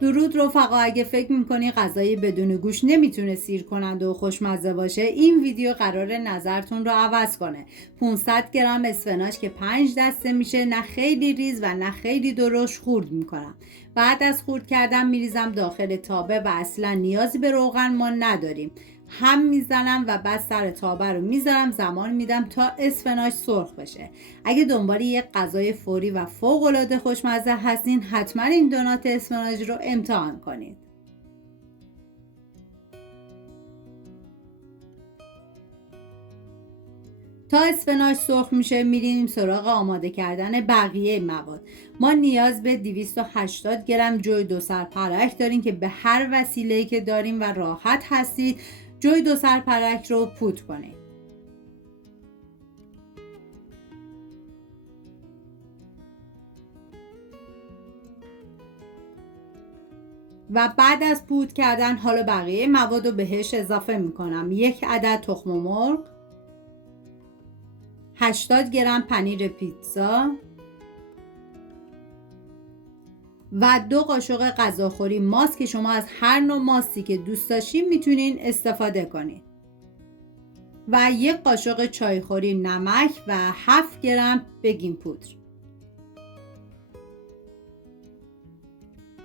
درود رفقا، اگه فکر میکنی غذای بدون گوشت نمیتونه سیر کننده و خوشمزه باشه، این ویدیو قراره نظرتون رو عوض کنه. 500 گرم اسفناج که 5 دسته میشه، نه خیلی ریز و نه خیلی درشت خورد میکنم. بعد از خورد کردن میریزم داخل تابه و اصلا نیازی به روغن ما نداریم. هم میزنم و بعد سر تابه رو میذارم، زمان میدم تا اسفناج سرخ بشه. اگه دنبال یک غذای فوری و فوق العاده خوشمزه هستین، حتما این دونات اسفناج رو امتحان کنید. تا اسفناج سرخ میشه میریم سراغ آماده کردن بقیه مواد. ما نیاز به 280 گرم جوی دو سر پرک داریم که به هر وسیله‌ای که داریم و راحت هستید جوی دو سر پرک رو پودر کنید. و بعد از پودر کردن حالا بقیه مواد رو بهش اضافه میکنم. 1 عدد تخم مرغ، 80 گرم پنیر پیتزا و 2 قاشق غذاخوری ماست که شما از هر نوع ماستی که دوست داشتین میتونین استفاده کنید و 1 قاشق چایخوری نمک و 7 گرم بیکینگ پودر.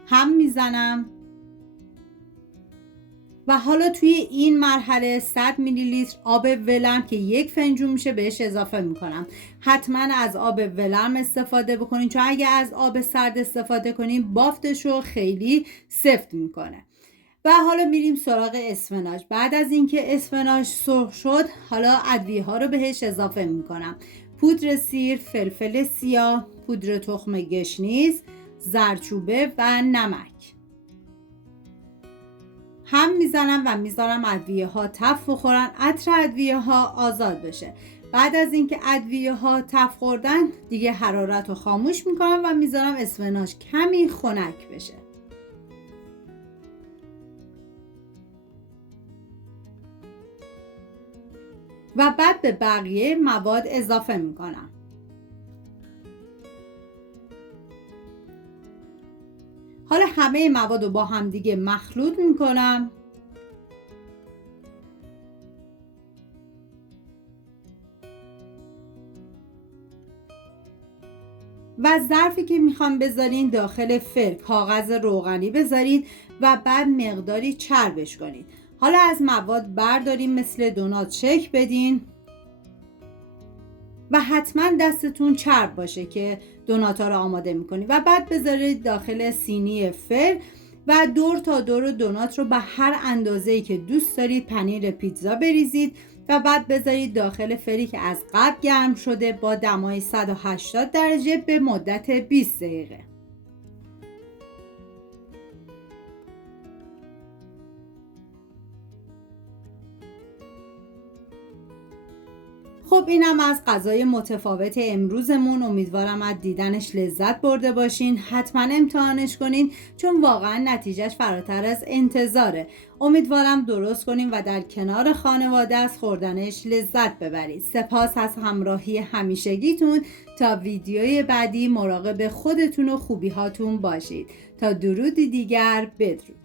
هم میزنم و حالا توی این مرحله 100 میلی لیتر آب ولرم که 1 فنجون میشه بهش اضافه میکنم. حتما از آب ولرم استفاده بکنین، چون اگه از آب سرد استفاده کنین بافتش رو خیلی سفت میکنه. و حالا میریم سراغ اسفناج. بعد از اینکه اسفناج سرخ شد حالا ادویه ها رو بهش اضافه میکنم. پودر سیر، فلفل سیاه، پودر تخم گشنیز، زردچوبه و نمک. هم میزنم و میذارم ادویه ها تف بخورن، عطر ادویه ها آزاد بشه. بعد از اینکه ادویه ها تف خوردن دیگه حرارت رو خاموش میکنم و میذارم اسفناج کمی خنک بشه. و بعد به بقیه مواد اضافه میکنم. حالا همه مواد رو با هم دیگه مخلوط میکنم و ظرفی که میخوام بذارین داخل فر کاغذ روغنی بذارید و بعد مقداری چربش کنید. حالا از مواد برداریم مثل دونات شکل بدین و حتما دستتون چرب باشه که دونات ها رو آماده میکنید و بعد بذارید داخل سینی فر و دور تا دور دونات رو به هر اندازه‌ای که دوست دارید پنیر پیتزا بریزید و بعد بذارید داخل فری که از قبل گرم شده با دمای 180 درجه به مدت 20 دقیقه. خب اینم از غذای متفاوت امروزمون. امیدوارم از دیدنش لذت برده باشین. حتما امتحانش کنین چون واقعا نتیجهش فراتر از انتظاره. امیدوارم درست کنین و در کنار خانواده از خوردنش لذت ببرید. سپاس از همراهی همیشگیتون. تا ویدیوی بعدی مراقب خودتون و خوبی هاتون باشید. تا درودی دیگر، بدرود.